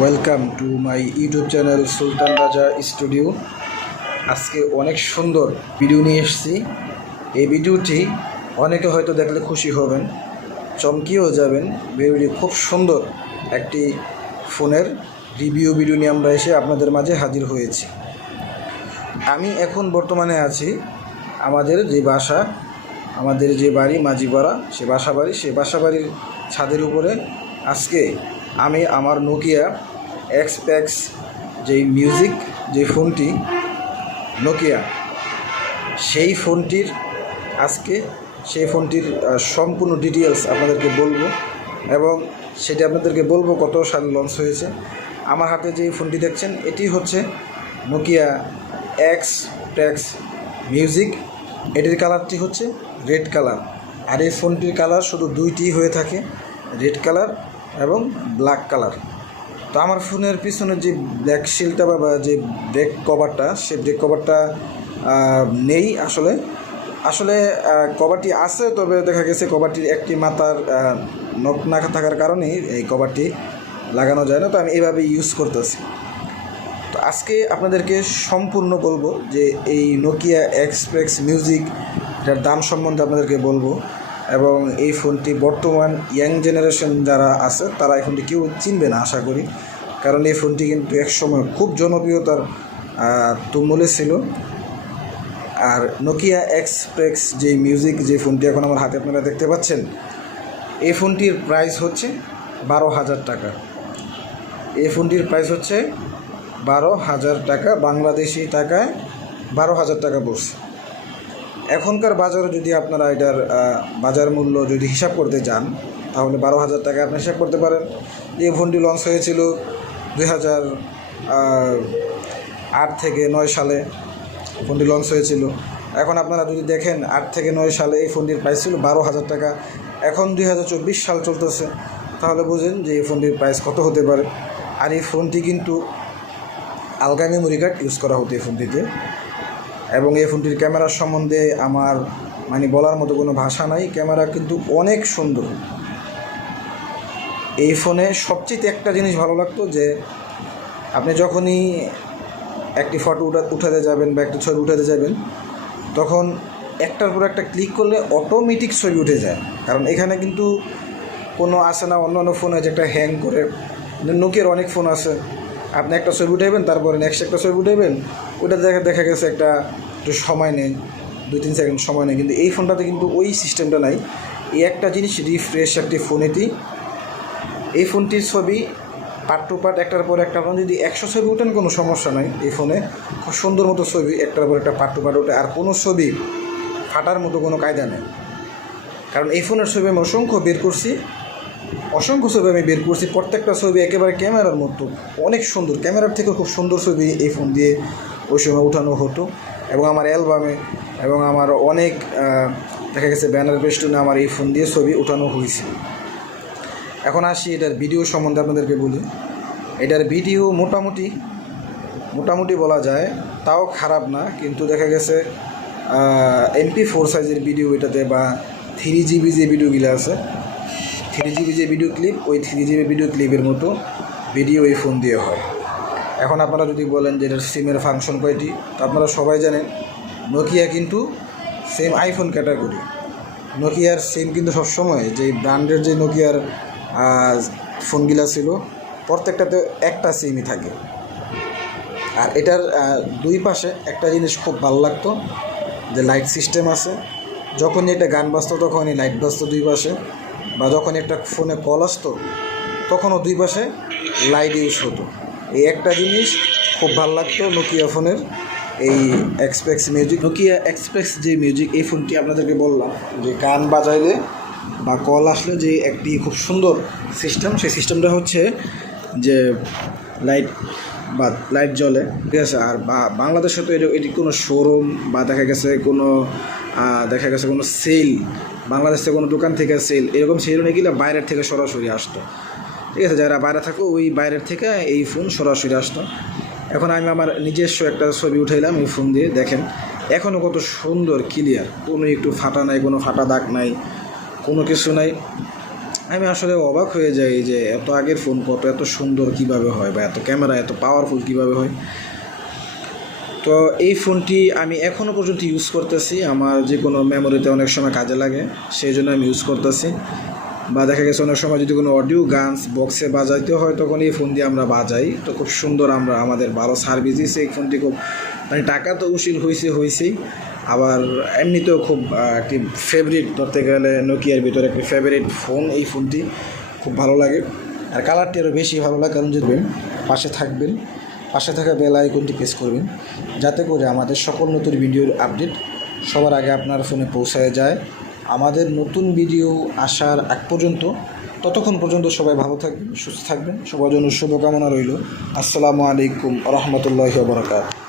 Welcome to my YouTube channel Sultan Raja studio. আজকে অনেক সুন্দর ভিডিও নিয়ে এসেছি। এই ভিডিওটি অনেকে হয়তো দেখলে খুশি হবেন, চমকিয়েও যাবেন। ভিডিওটি খুব সুন্দর একটি ফোনের রিভিউ ভিডিও নিয়ে আমরা এসে আপনাদের মাঝে হাজির হয়েছি। আমি এখন বর্তমানে আছি আমাদের যে বাড়ি মাঝিপাড়া, সে বাসা বাড়ির ছাদের উপরে। আজকে আমি আমার নোকিয়া এক্সপ্যাক্স যেই মিউজিক যে ফোনটি নোকিয়া, সেই ফোনটির সম্পূর্ণ ডিটেলস আপনাদেরকে বলবো এবং সেটা আপনাদেরকে বলবো কত সালে লঞ্চ হয়েছে। আমার হাতে যে ফোনটি দেখছেন এটি হচ্ছে নোকিয়া এক্সপ্যাক্স মিউজিক। এটির কালারটি হচ্ছে রেড কালার, আর এই ফোনটির কালার শুধু দুইটি হয়ে থাকে, রেড কালার এবং ব্ল্যাক কালার। তো আমার ফোনের পিছনে যে ব্ল্যাক শিলটা বা যে ব্রেক কভারটা, সেই ব্রেক কভারটা নেই। আসলে কভারটি আছে, তবে দেখা গেছে কভারটির একটি মাথার নখ না থাকার কারণেই এই কভারটি লাগানো যায় না। তো আমি এইভাবে ইউজ করতেছি। তো আজকে আপনাদেরকে সম্পূর্ণ বলবো যে এই নোকিয়া এক্সপ্যাক্স মিউজিক এটার দাম সম্বন্ধে আপনাদেরকে বলবো, এবং এই ফোনটি বর্তমান ইয়াং জেনারেশন যারা আছে তারা এই ফোনটি কেউ চিনবে না আশা করি, কারণ এই ফোনটি কিন্তু একসময় খুব জনপ্রিয়তার তুমুলে ছিল। আর নোকিয়া এক্সপ্যাক্স যে মিউজিক যে ফোনটি এখন আমার হাতে আপনারা দেখতে পাচ্ছেন, এই ফোনটির প্রাইস হচ্ছে 12,000 টাকা। এই ফোনটির প্রাইস হচ্ছে 12,000 টাকা, বাংলাদেশি টাকায় 12,000 টাকা পড়ছে। এখনকার বাজারে যদি আপনারা এটার বাজার মূল্য যদি হিসাব করতে যান, তাহলে 12,000 টাকা আপনি হিসাব করতে পারেন। এই ফোনটি লঞ্চ হয়েছিল 2008 থেকে 9 সালে ফোনটি লঞ্চ হয়েছিল। এখন আপনারা যদি দেখেন 8 থেকে 9 সালে এই ফোনটির প্রাইস ছিল 12,000 টাকা। এখন 2024 সাল চলতেছে, তাহলে বুঝেন যে এই ফোনটির প্রাইস কত হতে পারে। আর এই ফোনটি কিন্তু আলগা মেমোরি কার্ড ইউজ করা হতো এই ফোনটিতে, এবং এই ফোনটির ক্যামেরার সম্বন্ধে আমার বলার মতো কোনো ভাষা নাই। ক্যামেরা কিন্তু অনেক সুন্দর। এই ফোনে সবচেয়ে একটা জিনিস ভালো লাগতো যে আপনি যখনই একটি ফটো উঠাতে যাবেন বা একটা ছবি উঠাতে যাবেন, তখন একটার পর একটা ক্লিক করলে অটোমেটিক ছবি উঠে যায়। কারণ এখানে কিন্তু কোনো আসে না অন্য ফোনে যে একটা হ্যাং করে। নোকিয়ার অনেক ফোন আছে, আপনি একটা ছবি উঠাইবেন, তারপরে নেক্সট একটা ছবি উঠাইবেন, ওটা দেখা গেছে একটু সময় নেই, 2-3 সেকেন্ড সময় নেই। কিন্তু এই ফোনটাতে কিন্তু ওই সিস্টেমটা নাই। এই একটা জিনিস রিফ্রেশ একটি ফোনেটি, এই ফোনটির ছবি পার্ট টু পার্ট একটার পর একটা, আপনি যদি 100 ছবি উঠেন কোনো সমস্যা নাই। এই ফোনে খুব সুন্দর মতো ছবি একটার পর একটা পার্ট টু পার্ট ওঠে, আর কোনো ছবি ফাটার মতো কোনো কায়দা নেই। কারণ এই ফোনের ছবি আমি অসংখ্য ছবি আমি বের করছি। প্রত্যেকটা ছবি একেবারে ক্যামেরার মতো অনেক সুন্দর, ক্যামেরার থেকে খুব সুন্দর ছবি এই ফোন দিয়ে ওই সময় উঠানো হতো। এবং আমার অ্যালবামে এবং আমার অনেক দেখা গেছে ব্যানার পেস্টুনে আমার এই ফোন দিয়ে ছবি উঠানো হয়েছে। এখন আসি এটার ভিডিও সম্বন্ধে আপনাদেরকে বলি। এটার ভিডিও মোটামুটি বলা যায়, তাও খারাপ না। কিন্তু দেখা গেছে MP4 সাইজের ভিডিও এটাতে, বা 3GB যে ভিডিওগুলো আছে, 3GB যে ভিডিও ক্লিপ, ওই 3GB ভিডিও ক্লিপের মতো ভিডিও এই ফোন দিয়ে হয়। এখন আপনারা যদি বলেন যে এটার সিমের ফাংশন কয়টি, তো আপনারা সবাই জানেন নোকিয়া কিন্তু সেম আইফোন ক্যাটাগরি। নোকিয়ার সিম কিন্তু সবসময় যে ব্র্যান্ডের যে নোকিয়ার ফোনগুলো ছিল, প্রত্যেকটাতে একটা সিমই থাকে। আর এটার দুই পাশে একটা জিনিস খুব ভালো লাগতো, যে লাইট সিস্টেম আছে। যখনই এটা গান বাজতো তখনই লাইট বাজতো দুই পাশে, বা যখন একটা ফোনে কল আসতো তখনও দুই পাশে লাইট ইউজ হতো। এই একটা জিনিস খুব ভালো লাগতো নোকিয়া ফোনের এই এক্সপ্যাক্স মিউজিক। নোকিয়া এক্সপ্যাক্স যে মিউজিক, এই ফোনটি আপনাদেরকে বললাম যে গান বাজাইলে বা কল আসলে যে একটি খুব সুন্দর সিস্টেম, সেই সিস্টেমটা হচ্ছে যে লাইট জ্বলে, ঠিক আছে। আর বাংলাদেশে তো এটি কোনো শোরুম বা দেখা গেছে কোনো সেল, বাংলাদেশে কোনো দোকান থেকে সেল, এরকম সেল নিয়ে গেলে বাইরের থেকে সরাসরি আসতো, ঠিক আছে। যারা বাইরে থাকো ওই বাইরের থেকে এই ফোন সরাসরি আসতো। এখন আমি আমার নিজস্ব একটা ছবি উঠাইলাম এই ফোন দিয়ে, দেখেন এখনও কত সুন্দর ক্লিয়ার, কোনো একটু ফাটা নাই, কোনো ফাটা দাগ নাই, কোনো কিছু নাই। আমি আসলে অবাক হয়ে যাই যে এত আগের ফোন এত সুন্দর কিভাবে হয় বা এত ক্যামেরা এত পাওয়ারফুল কিভাবে হয়। তো এই ফোনটি আমি এখনও পর্যন্ত ইউজ করতেছি, আমার যে কোনো মেমোরিতে অনেক সময় কাজে লাগে, সেই জন্য আমি ইউজ করতেছি। বা দেখা গেছে অনেক সময় যদি কোনো অডিও গানস বক্সে বাজাইতে হয় তখন এই ফোন দিয়ে আমরা বাজাই, তো খুব সুন্দর আমরা আমাদের ভালো সার্ভিস দিয়েছে এই ফোনটি। খুব মানে টাকা তো উসিল হয়েছেই, আবার এমনিতেও খুব একটি ফেভারিট, ধরতে গেলে নোকিয়ার ভিতরে একটি ফেভারিট ফোন এই ফোনটি। খুব ভালো লাগে, আর কালারটি আরও বেশি ভালো লাগে, কারণ দেখবেন পাশে থাকা বেল আইকনটি প্রেস করবেন, যাতে করে আমাদের সকল নতুন ভিডিওর আপডেট সবার আগে আপনার ফোনে পৌঁছায় যায়। আমাদের নতুন ভিডিও আসার আগ পর্যন্ত, ততক্ষণ পর্যন্ত সবাই ভালো থাকবেন, সুস্থ থাকবেন, সবার জন্য শুভকামনা রইল। আসসালামু আলাইকুম রহমতুল্লাহি ওয়া বারাকাতুহু।